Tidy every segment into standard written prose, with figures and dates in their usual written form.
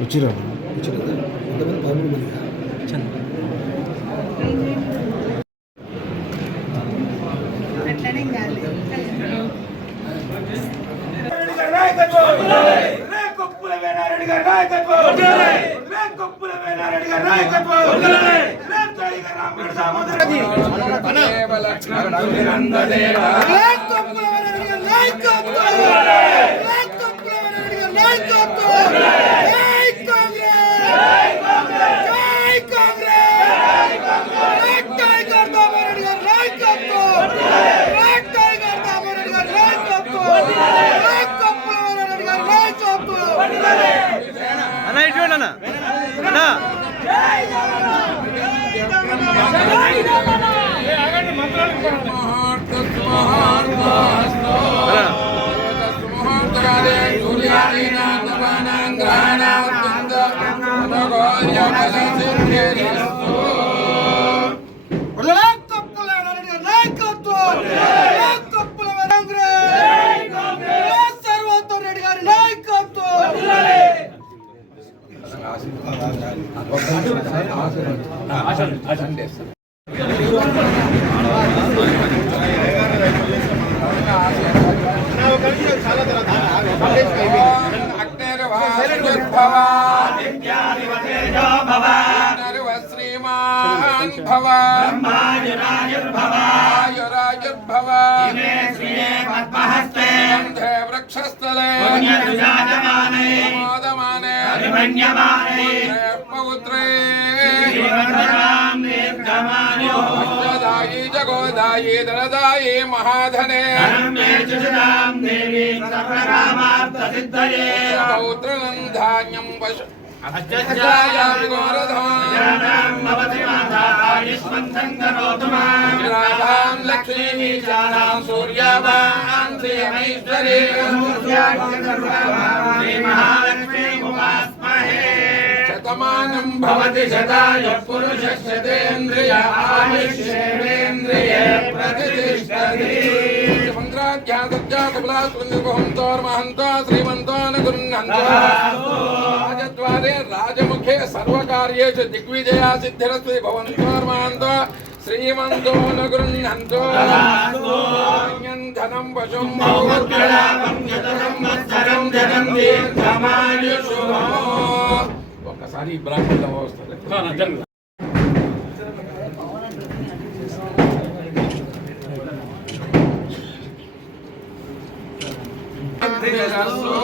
వచ్చిరా ఎంతమంది 13 మంది वृक्षस्थले जगोदायी दलदायी महाधने पौत्रनं धान्यं पशु लक्ष्मी सूर्यवान् श्रीमैश्वरी शतमानं भवति शतायुः पुरुषः शतेन्द्रिय आयुष्येवेन्द्रिये प्रतिष्ठति राजद्वारे राजमुखे सर्वकार्येषु दिग्विजया सिद्धिरस्ति भवन्तोर्मान्तो श्रीमन्तो न गृह्णन्तो धनं वशं ఒకసారి బ్రాహ్మణ వస్తుంది सिद्धिरस्तु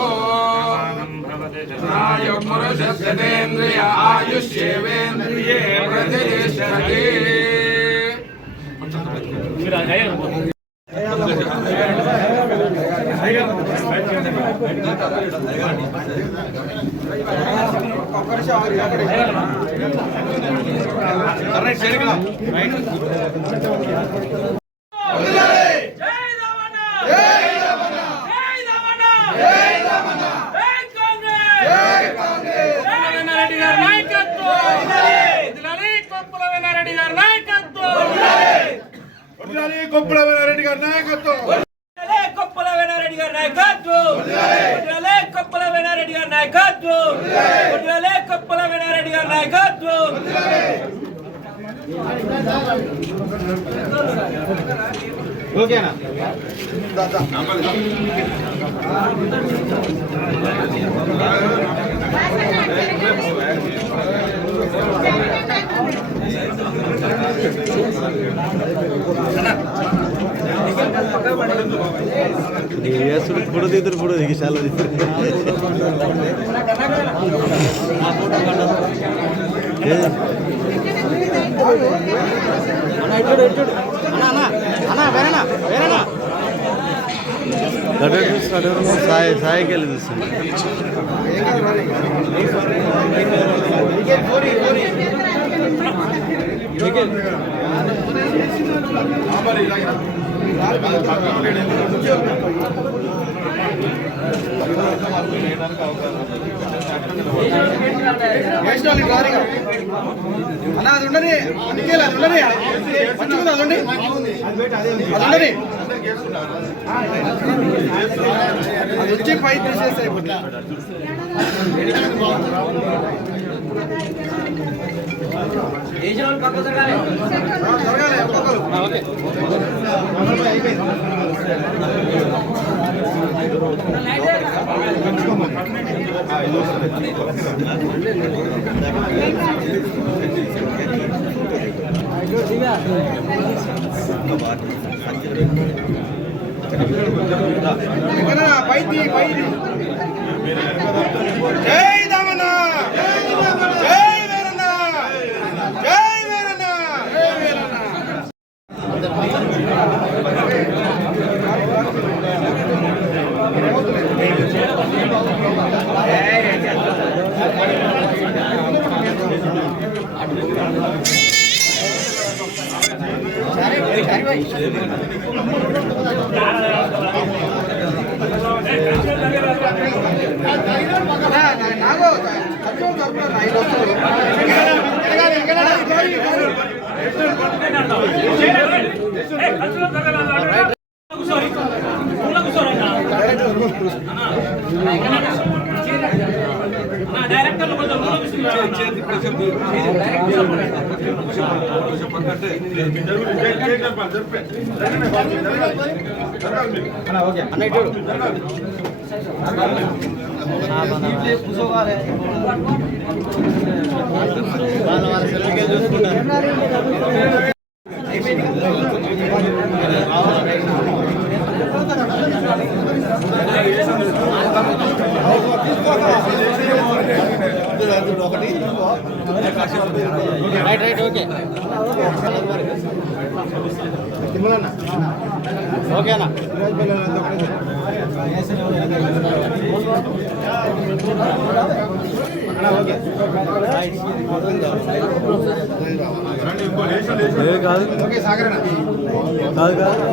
आयुर्पुरुषस्येन्द्रिय आयुष्येवेन्द्रिये प्रतिष्ठते కొప్పుల వెన్నారెడ్డి గారి నాయకత్వం కొప్పుల వెన్నారెడ్డి గారి నాయకత్వం కొప్పుల వెన్నారెడ్డి గారి నాయకత్వం కొప్పుల వెన్నారెడ్డి గారి నాయకత్వం ఓకేనా ఫోటో తీద్దరు ఫోటో దిగి చాలా సాయి సాయికి వెళ్ళి చూస్తుంది అన్న అది ఉండని అందుకే అది ఉండని మంచిగా అదండి అదండి అది వచ్చి పై తీసేస్తాయి పైది పైది జై దమన జై వీరన్న జై వీరన్న జై వీరన్న రైట్ రైట్ ఓకే ఓకేనా కాదు కాదు కాదు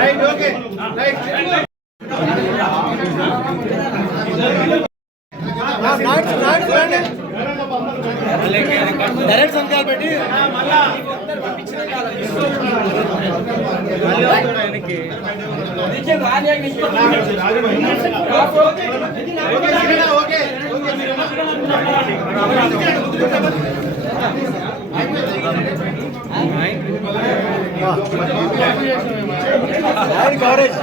రైట్ ఓకే రైట్ డైరెక్ట్ సంతకాలు పెట్టి కవరేజ్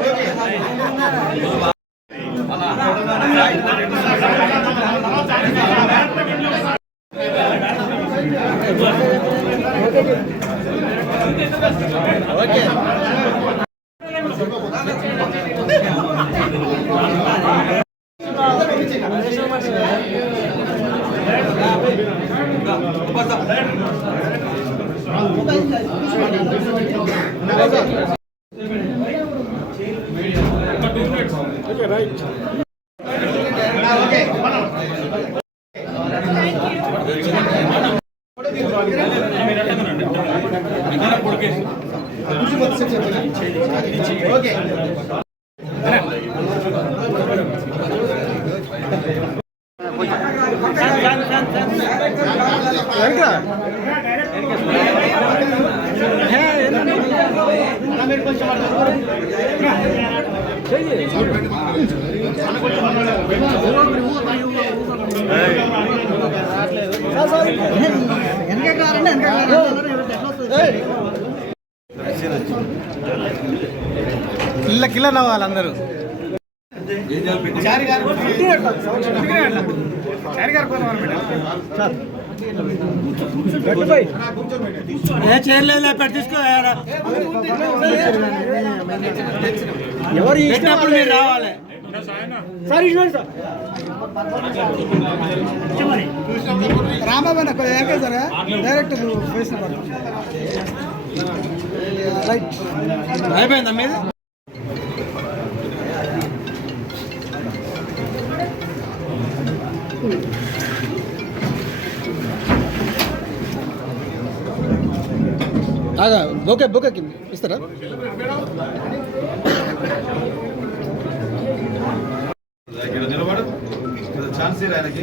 ఓకే రైట్ ఓకే కిల్ల నవ్వాలి అందరూ చేయలేదు పెట్టించుకో ఎవరు ఇచ్చినప్పుడు మీరు రావాలి సార్ ఇటువంటి sir Ramabai sir direct face right అయిపోయిందా మీద ఓకే బుక్ ఇస్తారా నిలబడు ఛాన్స్ ఆయనకి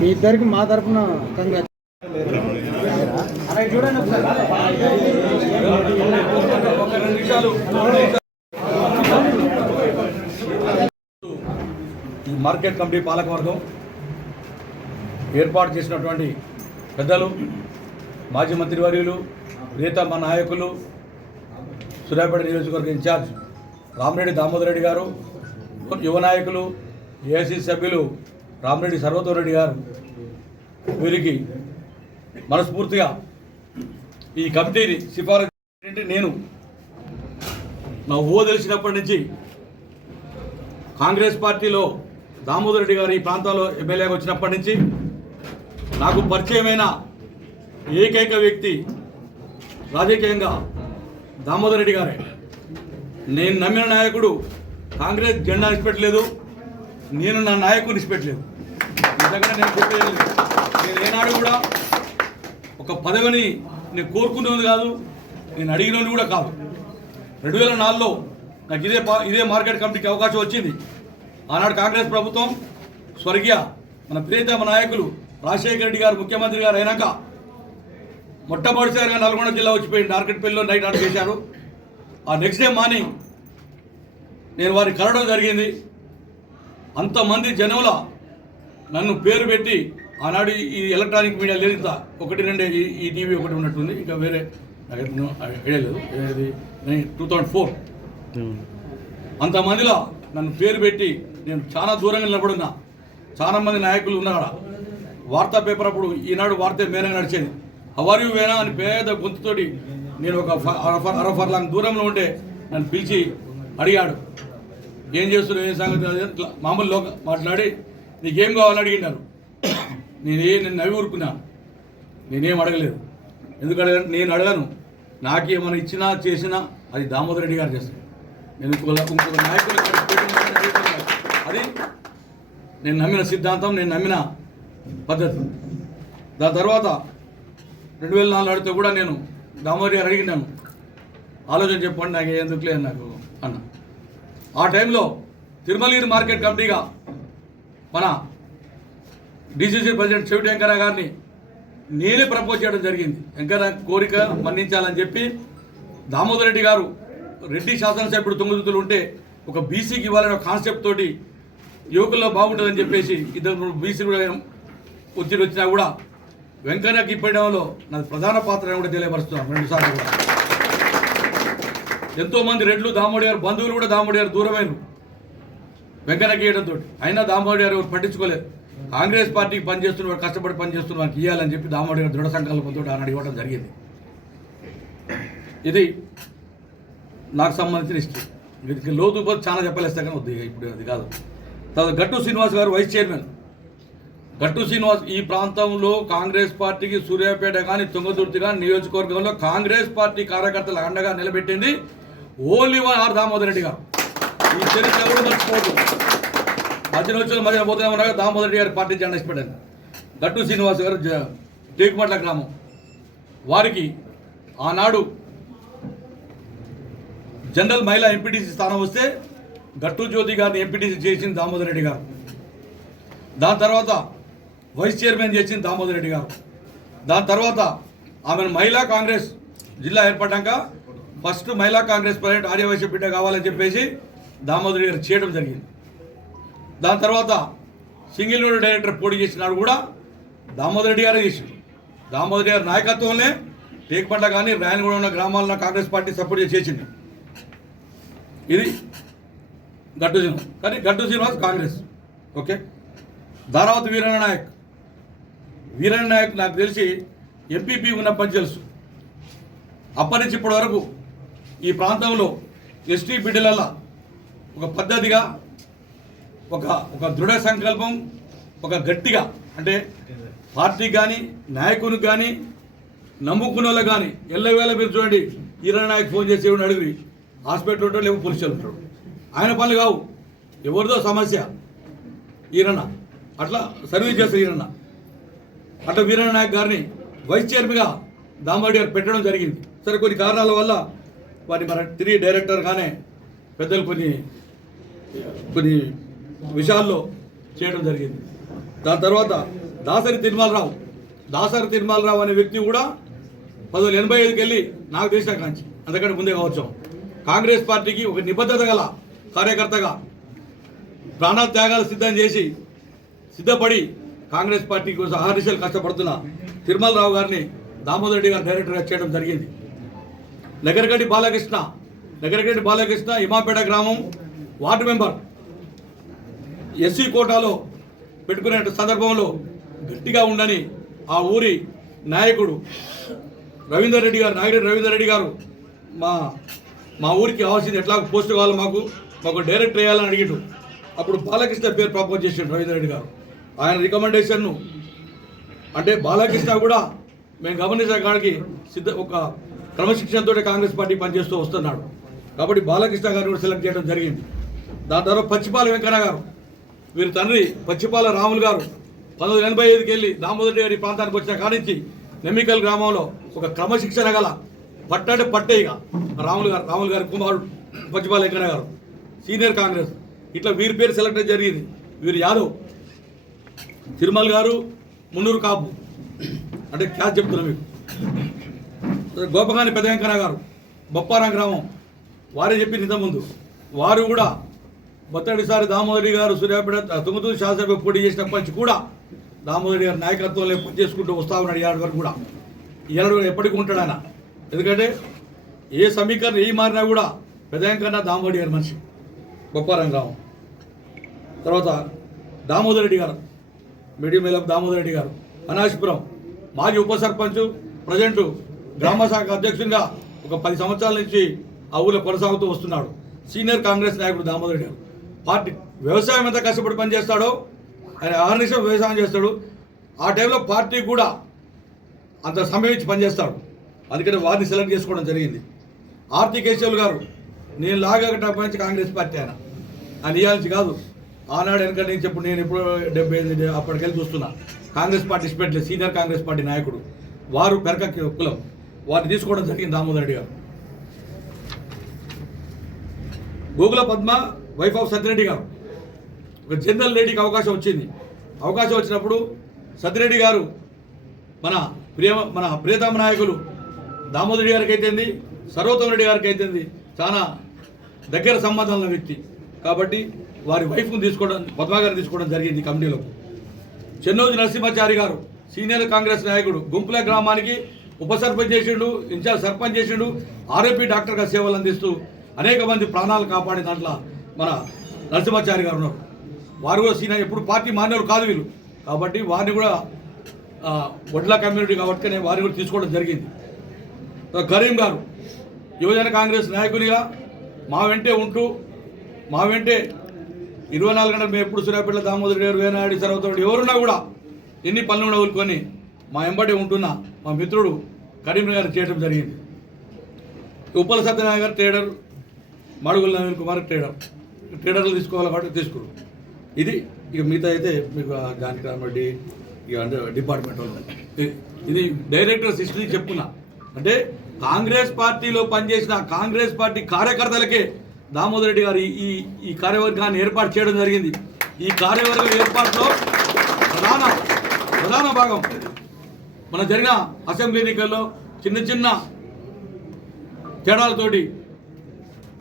మీ ఇద్దరికి మా తరఫున కంగ్రాట్స్ చూడండి ఈ మార్కెట్ కమిటీ పాలకవర్గం ఏర్పాటు చేసినటువంటి పెద్దలు మాజీ మంత్రివర్యులు ప్రియతమ నాయకులు సూర్యాపేట నియోజకవర్గ ఇన్ఛార్జ్ రామిరెడ్డి దామోదర్ రెడ్డి గారు, యువ నాయకులు ఏఐసీ సభ్యులు రామిరెడ్డి సర్వతో రెడ్డి గారు, వీరికి మనస్ఫూర్తిగా ఈ కమిటీని సిఫారసు నేను నా తెలిసినప్పటి నుంచి కాంగ్రెస్ పార్టీలో దామోదర్ రెడ్డి గారు ఈ ప్రాంతంలో ఎమ్మెల్యేగా వచ్చినప్పటి నుంచి నాకు పరిచయమైన ఏకైక వ్యక్తి రాజకీయంగా దామోదర్ రెడ్డి గారే. నేను నమ్మిన నాయకుడు కాంగ్రెస్ జెండా నిలిచిపెట్టలేదు, నేను నా నాయకుడు నిలిచిపెట్టలేదు. నిజంగా నేను చెప్పేది నేను ఏనాడు కూడా ఒక పదవిని నేను కోరుకునేది కాదు, నేను అడిగినది కూడా కాదు. 2004లో నాకు ఇదే మార్కెట్ కమిటీకి అవకాశం వచ్చింది. ఆనాడు కాంగ్రెస్ ప్రభుత్వం స్వర్గీయ మన ప్రియతమ నాయకులు రాజశేఖర రెడ్డి గారు ముఖ్యమంత్రి గారు అయినాక మొట్టమొదటిసారిగా నల్గొండ జిల్లా వచ్చిపోయి నార్కెట్పల్లిలో నైట్ ఆర్డర్ చేశారు. ఆ నెక్స్ట్ డే మార్నింగ్ నేను వారిని కలవడం జరిగింది. అంతమంది జనంల నన్ను పేరు పెట్టి ఆనాడు ఈ ఎలక్ట్రానిక్ మీడియా లేదు, ఇంత 1-2 ఈ టీవీ ఒకటి ఉన్నట్టుంది, ఇంకా వేరే ఐడియా లేదు. 2004 అంతమందిలో నన్ను పేరు పెట్టి నేను చాలా దూరంగా నిలబడున్నా. చాలా మంది నాయకులు ఉన్నారు. వార్తా పేపర్ అప్పుడు ఈనాడు వార్త మేనంగా నడిచేది. హవర్ యూ వేనా అని పేద గొంతుతోటి నేను ఒక అరఫర్లాంగ్ దూరంలో ఉంటే నన్ను పిలిచి అడిగాడు, ఏం చేస్తున్నావు, ఏం సంగతి, ఇట్లా మామూలు మాట్లాడి నీకేం కావాలని అడిగినారు. నేను నవ్వి ఊరుకున్నాను, నేనేం అడగలేదు. ఎందుకంటే నేను అడగను, నాకేమైనా ఇచ్చినా చేసినా అది దామోదర్ రెడ్డి గారు చేస్తాను. నేను ఇంకొక నాయకులు అది నేను నమ్మిన సిద్ధాంతం, నేను నమ్మిన పద్ధతి. దాని తర్వాత 2004 అడిగితే కూడా నేను దామోదర్ గారు అడిగినాను, ఆలోచన చెప్పండి నాకు ఎందుకు లేదు నాకు అన్న. ఆ టైంలో తిరుమలగిరి మార్కెట్ కమిటీగా మన డిసిసి ప్రెసిడెంట్ చెవిటి వెంకయ్య గారిని నేనే ప్రపోజ్ చేయడం జరిగింది. వెంకయ్య కోరిక మన్నించాలని చెప్పి దామోదర్ రెడ్డి గారు రెడ్డి శాసనసభ్యుడు తుంగతులు ఉంటే ఒక బీసీకి ఇవ్వాలనే కాన్సెప్ట్ తోటి యువకుల్లో బాగుంటుందని చెప్పేసి ఇద్దరు బీసీ కూడా ఒత్తిడి వచ్చినా కూడా వెంకయ్యకి ఇప్పడంలో నాకు ప్రధాన పాత్ర కూడా తెలియపరుస్తున్నాను. 2 సార్లు కూడా ఎంతోమంది రెడ్లు దామోదర్ గారు బంధువులు కూడా దామోదర్ గారు దూరమైన వెంకయ్యకి ఇవ్వడంతో అయినా దామోదర్ గారు పట్టించుకోలేదు. కాంగ్రెస్ పార్టీకి పనిచేస్తున్న కష్టపడి పనిచేస్తున్న వారికి ఇవ్వాలని చెప్పి దామోదర్ గారు దృఢ సంకల్పంతో ఆనాడు ఇవ్వడం జరిగింది. ఇది నాకు సంబంధించిన హిస్టరీ. వీటికి లోతు చాలా చెప్పలేస్తా కానీ వద్దు, ఇప్పుడు అది కాదు. తర్వాత గట్టు శ్రీనివాస్ గారు వైస్ చైర్మన్. గట్టు శ్రీనివాస్ ఈ ప్రాంతంలో కాంగ్రెస్ పార్టీకి సూర్యాపేట కానీ తుంగతుర్తి కానీ నియోజకవర్గంలో కాంగ్రెస్ పార్టీ కార్యకర్తల అండగా నిలబెట్టింది ఓన్లీ ఆర్ దామోదర్ రెడ్డి గారు. ఈ చరిత్ర ఎవరు మర్చిపోదు. మధ్యన పోతే ఉండగా దామోదర్ రెడ్డి గారి పార్టీ జెండా ఇష్టపడ్డాను. గట్టు శ్రీనివాస్ గారు టేకుమట్ల గ్రామం వారికి ఆనాడు జనరల్ మహిళా ఎంపీటీసీ స్థానం వస్తే గట్టు జ్యోతి గారిని ఎంపీటీసీ చేసింది దామోదర్ రెడ్డి గారు. దాని తర్వాత వైస్ చైర్మన్ చేసింది దామోదర్ రెడ్డి గారు. దాని తర్వాత ఆమెను మహిళా కాంగ్రెస్ జిల్లా ఏర్పడ్డాక ఫస్ట్ మహిళా కాంగ్రెస్ ప్రెసిడెంట్ ఆర్యవైశ్య బిడ్డ కావాలని చెప్పేసి దామోదర్ రెడ్డి గారు చేయడం జరిగింది. దాని తర్వాత సింగిల్ విండో డైరెక్టర్ పోటీ చేసినాడు కూడా దామోదర్ రెడ్డి గారే చేసిండు. దామోదర్ రెడ్డి గారి నాయకత్వంలో టేక్పట్ల కానీ రాయనగూడ ఉన్న గ్రామాల్లో కాంగ్రెస్ పార్టీ సపోర్ట్ చేసింది. ఇది గట్టు శ్రీనివాస్. కానీ గట్టు శ్రీనివాస్ కాంగ్రెస్ ఓకే. దారావత్ వీరన్న నాయక్ నాకు తెలిసి ఎంపీపీ ఉన్నప్పటి తెలుసు. అప్పటి నుంచి ఇప్పటి వరకు ఈ ప్రాంతంలో ఎస్టీ బిడ్డలల్లో ఒక పద్ధతిగా ఒక దృఢ సంకల్పం, ఒక గట్టిగా అంటే పార్టీకి కానీ నాయకునికి కానీ నమ్ముకున్న వాళ్ళకి కానీ ఎల్లవేళ మీరు చూడండి వీరన్న నాయక్ ఫోన్ చేసి ఏమైనా అడిగి హాస్పిటల్ ఉంటాడు లేకపోతే పోలీసులు ఉంటాడు. ఆయన పనులు కావు, ఎవరిదో సమస్య ఈరన్న అట్లా సర్వీస్ చేస్తారు. ఈరన్న అట్లా వీరన్న నాయక్ గారిని వైస్ చైర్మన్గా దామోదర్ గారు పెట్టడం జరిగింది. సరే కొన్ని కారణాల వల్ల వారిని మన తిరిగి డైరెక్టర్గానే పెద్దలు కొన్ని విషయాల్లో చేయడం జరిగింది. దాని తర్వాత దాసరి తిరుమలరావు అనే వ్యక్తి కూడా 1985కి వెళ్ళి నాకు తెలిసిన కాంచి అంతకంటే ముందే కావచ్చు కాంగ్రెస్ పార్టీకి ఒక నిబద్ధత గల కార్యకర్తగా ప్రాణాల త్యాగాలు సిద్ధపడి కాంగ్రెస్ పార్టీ కోసం అహర్నిశలు కష్టపడుతున్న తిరుమలరావు గారిని దామోదర్ రెడ్డి గారు డైరెక్టర్గా చేయడం జరిగింది. నగరగడ్డి బాలకృష్ణ ఇమాపేట గ్రామం వార్డు మెంబర్ ఎస్సీ కోటాలో పెట్టుకునే సందర్భంలో గట్టిగా ఉండని ఆ ఊరి నాయకుడు నాగిరెడ్డి రవీందర్ రెడ్డి గారు మా ఊరికి కావాల్సింది ఎట్లా పోస్ట్ కావాలి మాకు డైరెక్ట్ వేయాలని అడిగిండు. అప్పుడు బాలకృష్ణ పేరు ప్రపోజ్ చేసిండు రవీందర్ రెడ్డి గారు. ఆయన రికమెండేషన్ను అంటే బాలకృష్ణ కూడా మేము గమనించడానికి ఒక క్రమశిక్షణతో కాంగ్రెస్ పార్టీ పనిచేస్తూ వస్తున్నాడు కాబట్టి బాలకృష్ణ గారిని కూడా సెలెక్ట్ చేయడం జరిగింది. దాని తర్వాత పచ్చిపాల వెంకన్న గారు, వీరి తండ్రి పచ్చిపాల రాములు గారు 1985కి వెళ్ళి దామోదర్ రెడ్డి గారి ప్రాంతానికి వచ్చిన కానించి నెమ్మికల్ గ్రామంలో ఒక క్రమశిక్షణ గల పట్టేగా రాములు గారి కుమారుడు పచ్చిపాల వెంకన్న గారు సీనియర్ కాంగ్రెస్. ఇట్లా వీరి పేరు సెలెక్ట్ జరిగింది. వీరు యాదవ్, తిరుమల గారు మున్నూరు కాపు అంటే క్యాచ్ చెప్తున్నా మీకు. గోపగాని పెద్ద వెంకన్న గారు బొప్పారం గ్రామం వారే చెప్పి ఇంతకుముందు వారు కూడా మొదటిసారి దామోదర్ రెడ్డి గారు సూర్యాపేట తుంగతుర్తి శాసనసభ పోటీ చేసినప్పటి నుంచి కూడా దామోదర్ రెడ్డి గారు నాయకత్వంలో పనిచేసుకుంటూ వస్తా ఉన్నాడు. ఏడు వరకు కూడా ఎప్పటికీ ఉంటాడు ఆయన. ఎందుకంటే ఏ సమీకరణ ఏ మారినా కూడా పెద్ద వెంకన్న దామోదర్ రెడ్డి గారి మనిషి. బొప్పారం గ్రామం తర్వాత దామోదర్ రెడ్డి గారు మీడియం మేళపు దామోదర్ రెడ్డి గారు అనాశపురం మాజీ ఉప సర్పంచ్, ప్రజెంటు గ్రామ శాఖ అధ్యక్షునిగా ఒక 10 సంవత్సరాల నుంచి ఆ ఊళ్ళో కొనసాగుతూ వస్తున్నాడు. సీనియర్ కాంగ్రెస్ నాయకుడు దామోదర్ రెడ్డి గారు. పార్టీ వ్యవసాయం ఎంత కష్టపడి పనిచేస్తాడో ఆయన అహర్నిశం వ్యవసాయం చేస్తాడు. ఆ టైంలో పార్టీ కూడా అంత సమయం ఇచ్చి పనిచేస్తాడు. అందుకని వారిని సెలెక్ట్ చేసుకోవడం జరిగింది. ఆర్తి కేశవులు గారు నేను లాగటప్పటి కాంగ్రెస్ పార్టీ ఆయన ఇవ్వాల్సి కాదు. ఆనాడు వెనక నేను చెప్పు నేను ఎప్పుడు 75 అప్పటికెళ్ళి చూస్తున్నా. కాంగ్రెస్ పార్టీ ఇష్టపెట్టలేదు, సీనియర్ కాంగ్రెస్ పార్టీ నాయకుడు వారు పెరక కులం, వారిని తీసుకోవడం జరిగింది దామోదర్ రెడ్డి గారు. గోగుల పద్మ వైఫ్ ఆఫ్ సత్యరెడ్డి గారు ఒక జనరల్ లేడీకి అవకాశం వచ్చింది. అవకాశం వచ్చినప్పుడు సత్యరెడ్డి గారు మన ప్రియతమ నాయకులు దామోదర్ రెడ్డి గారికి అయితేంది, సర్వోత్తమ రెడ్డి గారికి అయితేంది చాలా దగ్గర సంబంధం ఉన్న వ్యక్తి కాబట్టి వారి వైఫ్ను తీసుకోవడం, పద్మా గారిని తీసుకోవడం జరిగింది కమిటీలో. చెన్నోజు నరసింహాచారి గారు సీనియర్ కాంగ్రెస్ నాయకుడు, గుంపుల గ్రామానికి ఉప సర్పంచ్ చేసిండు, ఇన్ఛార్జ్ సర్పంచ్ చేసిండు, ఆర్ఎంపీ డాక్టర్గా సేవలు అందిస్తూ అనేక మంది ప్రాణాలు కాపాడే దాంట్లో మన నరసింహాచారి గారు ఉన్నారు. వారు కూడా సీనియర్, ఎప్పుడు పార్టీ మాన్యులు కాదు వీళ్ళు కాబట్టి వారిని కూడా వడ్ల కమ్యూనిటీ కాబట్టి వారిని కూడా తీసుకోవడం జరిగింది. కరీం గారు యువజన కాంగ్రెస్ నాయకునిగా మా వెంటే ఉంటూ మా వెంటే 24 గంటలు మేము ఎప్పుడు సూర్యాపేట దామోదర్ గారు, వేనాయుడు, సర్వతోడు ఎవరున్నా కూడా ఎన్ని పనులు కూడా వదులుకొని మా వెంబడే ఉంటున్న మా మిత్రుడు కరీం గారు చేయడం జరిగింది. ఉప్పల సత్యనారాయణ గారు ట్రేడర్, మడుగుల నవీన్ కుమార్ ట్రేడర్లు తీసుకోవాలి కాబట్టి తీసుకురు. ఇది ఇక మిగతా అయితే మీకు జానకి రామరెడ్డి ఇక అంటే డిపార్ట్మెంట్ వాళ్ళు ఇది డైరెక్టర్ హిస్టరీ చెప్పుకున్నా. అంటే కాంగ్రెస్ పార్టీలో పనిచేసిన కాంగ్రెస్ పార్టీ కార్యకర్తలకే దామోదర్ రెడ్డి గారు ఈ కార్యవర్గాన్ని ఏర్పాటు చేయడం జరిగింది. ఈ కార్యవర్గం ఏర్పాటులో ప్రధాన భాగం మన జరిగిన అసెంబ్లీ ఎన్నికల్లో చిన్న తేడాలతోటి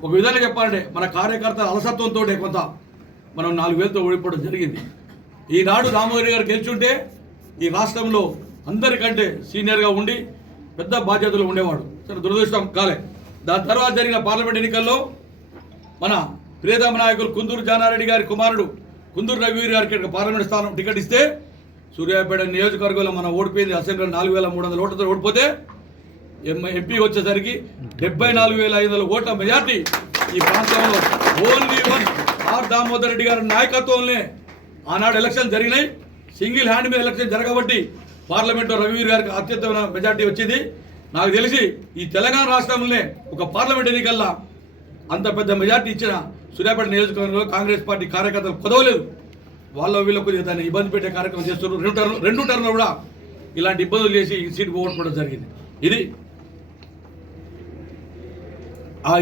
ఒక విధంగా చెప్పాలంటే మన కార్యకర్తల అలసత్వంతో కొంత మనం 4,000తో ఓడిపోవడం జరిగింది. ఈనాడు దామోదర్ రెడ్డి గారు గెలుచుంటే ఈ రాష్ట్రంలో అందరికంటే సీనియర్గా ఉండి పెద్ద బాధ్యతలు ఉండేవాడు. సరే దురదృష్టం కాలే. దాని తర్వాత జరిగిన పార్లమెంట్ ఎన్నికల్లో మన ప్రియతమ నాయకులు కుందూరు జానారెడ్డి గారి కుమారుడు కుందూరు రఘువీర్ గారికి పార్లమెంట్ స్థానం టికెట్ ఇస్తే సూర్యాపేట నియోజకవర్గంలో మనం ఓడిపోయింది. అసెంబ్లీలో 4,300 ఓట్లతో ఓడిపోతే ఎంపీ వచ్చేసరికి 74,500 ఓట్ల మెజార్టీ ఈ ప్రాంతంలో only one or Damodar Reddy గారి నాయకత్వంలోనే ఆనాడు ఎలక్షన్ జరిగినాయి. సింగిల్ హ్యాండ్ మీద ఎలక్షన్ జరగబట్టి పార్లమెంట్లో రఘువీర్ గారికి అత్యుత్తమైన మెజార్టీ వచ్చింది. నాకు తెలిసి ఈ తెలంగాణ రాష్ట్రంలోనే ఒక పార్లమెంట్ ఎన్నికల్లో అంత పెద్ద మెజార్టీ ఇచ్చిన సూర్యాపేట నియోజకవర్గంలో కాంగ్రెస్ పార్టీ కార్యకర్తలు కుదవలేదు. వీళ్ళకు దాన్ని ఇబ్బంది పెట్టే కార్యక్రమం చేస్తున్నారు. రెండు టర్మ్లో కూడా ఇలాంటి ఇబ్బందులు చేసి ఈ సీటు పోగొట్టుకోవడం జరిగింది. ఇది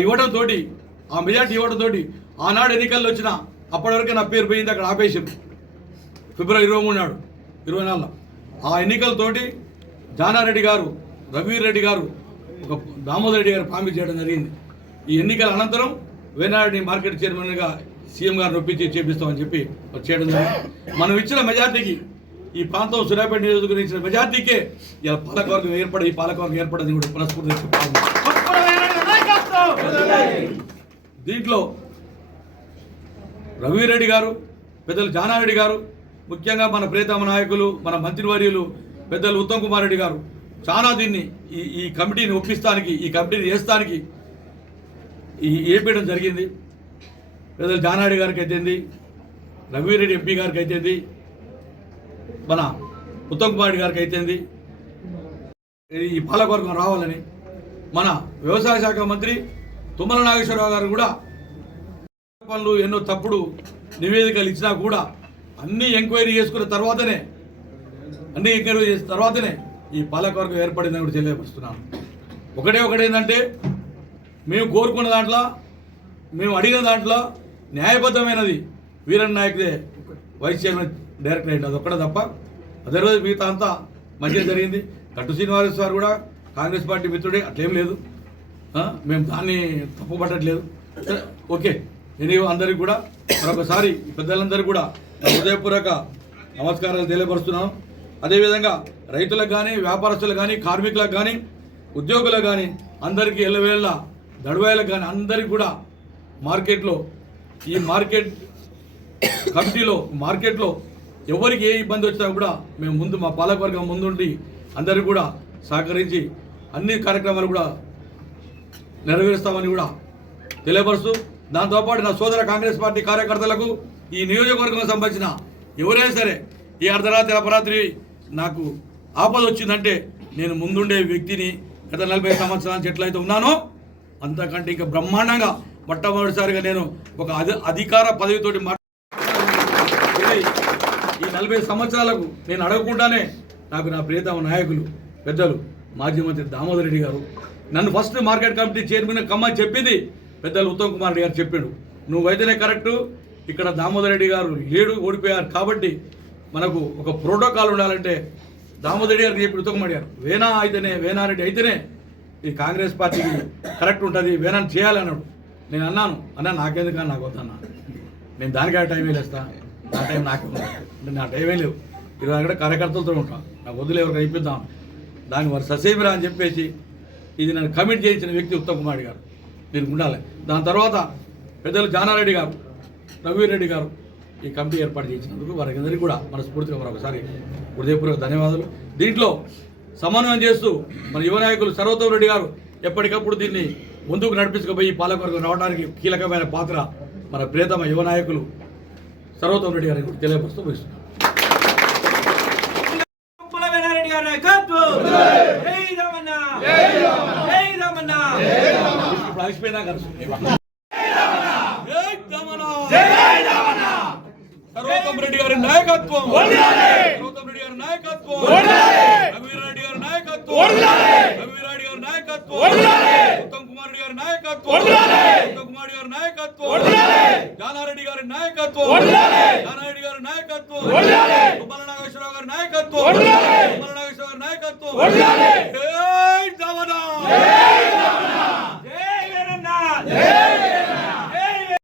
ఇవ్వడంతో ఆ మెజార్టీ ఇవ్వడంతో ఆనాడు ఎన్నికల్లో వచ్చిన అప్పటివరకు నా పేరు పోయింది, అక్కడ ఆపేసారు. ఫిబ్రవరి 23 నాడు 24 ఆ ఎన్నికలతోటి జానారెడ్డి గారు, రఘువీర్ రెడ్డి గారు, ఒక దామోదర్ రెడ్డి గారు ప్రామిస్ చేయడం జరిగింది. ఈ ఎన్నికల అనంతరం వేనాయుడిని మార్కెట్ చైర్మన్గా సీఎం గారిని ఒప్పించి చేపిస్తామని చెప్పి చేయడం జరిగింది. మనం ఇచ్చిన మెజార్టీకి ఈ ప్రాంతం సూర్యాపేట నియోజకవర్గం ఇచ్చిన మెజార్టీకే ఇలా పాలకవర్గం ఈ పాలకవర్గం ఏర్పడింది కూడా మనస్ఫూర్తిగా చెప్పాలి. దీంట్లో రఘువీర్ రెడ్డి గారు, పెద్దలు జానారెడ్డి గారు, ముఖ్యంగా మన ప్రియతమ నాయకులు మన మంత్రివర్యులు పెద్దలు ఉత్తమ్ కుమార్ రెడ్డి గారు చాలా దీన్ని ఈ కమిటీని ఒప్పిస్తానికి, ఈ కమిటీని వేస్తానికి ఏపీయడం జరిగింది. పెద్దలు జానారెడ్డి గారికి అయితేంది, రఘువీర్ రెడ్డి ఎంపీ గారికి అయితేంది, మన ఉత్తమ్ కుమార్ రెడ్డి గారికి అయితేంది ఈ పాలకవర్గం రావాలని మన వ్యవసాయ శాఖ మంత్రి తుమ్మల నాగేశ్వరరావు గారు కూడా పనులు ఎన్నో తప్పుడు నివేదికలు ఇచ్చినా కూడా అన్ని ఎంక్వైరీ చేసుకున్న తర్వాతనే ఈ పాలకవర్గం ఏర్పడిందని కూడా తెలియపరుస్తున్నాను. ఒకటే ఏంటంటే మేము కోరుకున్న దాంట్లో, మేము అడిగిన దాంట్లో న్యాయబద్ధమైనది వీరన్ నాయక్దే వైస్ చైర్మన్ డైరెక్టర్ అయింది. అదొక్కడే తప్ప అదర్వైజ్ మిగతా అంతా మంచిగా జరిగింది. కట్టు శ్రీనివాస్ గారు కూడా కాంగ్రెస్ పార్టీ మిత్రుడే, అట్లేం లేదు. మేము దాన్ని తప్పుపట్టట్లేదు. ఓకే, నేను అందరికీ కూడా మరొకసారి పెద్దలందరికీ కూడా హృదయపూర్వక నమస్కారాలు తెలియపరుస్తున్నాను. అదేవిధంగా రైతులకు కానీ, వ్యాపారస్తులకు కానీ, కార్మికులకు కానీ, ఉద్యోగులకు కానీ అందరికీ ఎల్లవేళ్ళ దడువాయలకు కానీ అందరికీ కూడా ఈ మార్కెట్ కమిటీలో మార్కెట్లో ఎవరికి ఏ ఇబ్బంది వచ్చినా కూడా మేము ముందు మా పాలకవర్గం ముందుండి అందరికీ కూడా సహకరించి అన్ని కార్యక్రమాలు కూడా నెరవేరుస్తామని కూడా తెలియపరుస్తూ, దాంతోపాటు నా సోదర కాంగ్రెస్ పార్టీ కార్యకర్తలకు ఈ నియోజకవర్గం సంబంధించిన ఎవరైనా సరే ఈ అర్ధరాత్రి అపరాత్రి నాకు ఆపద వచ్చిందంటే నేను ముందుండే వ్యక్తిని. గత 40 సంవత్సరాల నుంచి ఎట్లయితే ఉన్నానో అంతకంటే ఇంకా బ్రహ్మాండంగా మొట్టమొదటిసారిగా నేను ఒక అధికార పదవితోటి ఈ 40 సంవత్సరాలకు నేను అడగకుండానే నాకు నా ప్రియతమ నాయకులు పెద్దలు మాజీ మంత్రి దామోదర్ రెడ్డి గారు నన్ను ఫస్ట్ మార్కెట్ కమిటీ చైర్మన్ కమ్మని చెప్పింది పెద్దలు ఉత్తమ్ కుమార్ రెడ్డి గారు చెప్పాడు. నువ్వైతేనే కరెక్టు, ఇక్కడ దామోదర్ రెడ్డి గారు లేడు, ఓడిపోయారు కాబట్టి మనకు ఒక ప్రోటోకాల్ ఉండాలంటే దామోదర్ రెడ్డి గారికి చెప్పి ఉత్తమ్ కుమార్ గారు వేనారెడ్డి అయితేనే ఈ కాంగ్రెస్ పార్టీకి కరెక్ట్ ఉంటుంది, వేనాన్ని చేయాలన్నాడు. నేను అన్నాను, అన్నా నాకెందుకని నాకు వద్దన్నా, నేను దానికే టైం వేలేస్తా, నా టైం నాకే ఉంది, నా టైం లేవు, ఈరోజు అక్కడ కార్యకర్తలతో ఉంటాను, నాకు వద్దులు ఎవరికి అయిపోద్దాం దాన్ని వారు ససేమిరా అని చెప్పేసి ఇది నన్ను కమిట్ చేయించిన వ్యక్తి ఉత్తమ్ కుమార్ గారు, దీనికి ఉండాలి. దాని తర్వాత పెద్దలు జానారెడ్డి గారు, రఘువీర్ రెడ్డి గారు ఈ కమిటీ ఏర్పాటు చేసినందుకు వారందరికీ కూడా మనస్ఫూర్తిగా మరొకసారి హృదయపూర్వక ధన్యవాదాలు. దీంట్లో సమన్వయం చేస్తూ మన యువ నాయకులు సర్వోత్తమ్ రెడ్డి గారు ఎప్పటికప్పుడు దీన్ని ముందుకు నడిపించుకుపోయి పాలకవర్గం రావడానికి కీలకమైన పాత్ర మన ప్రియతమ యువ నాయకులు సర్వోత్తమ్ రెడ్డి గారికి తెలియపరుస్తూ ముగిస్తున్నారు. సర్వోత్తమ్ రెడ్డి గారి నాయకత్వం, సర్వోత్తమ్ రెడ్డి గారి నాయకత్వం, రఘువీర్ రెడ్డి గారి నాయకత్వం, రఘువీర్ రెడ్డి గారి నాయకత్వం, ఉత్తమ్ కుమార్ రెడ్డి గారి నాయకత్వం, ఉత్తమ్ కుమార్ గారి నాయకత్వం, జానారెడ్డి గారి నాయకత్వం, జానారెడ్డి గారి నాయకత్వం, తుమ్మల నాగేశ్వరరావు గారి నాయకత్వం, తుమ్మల నాగేశ్వరరావు గారి నాయకత్వం.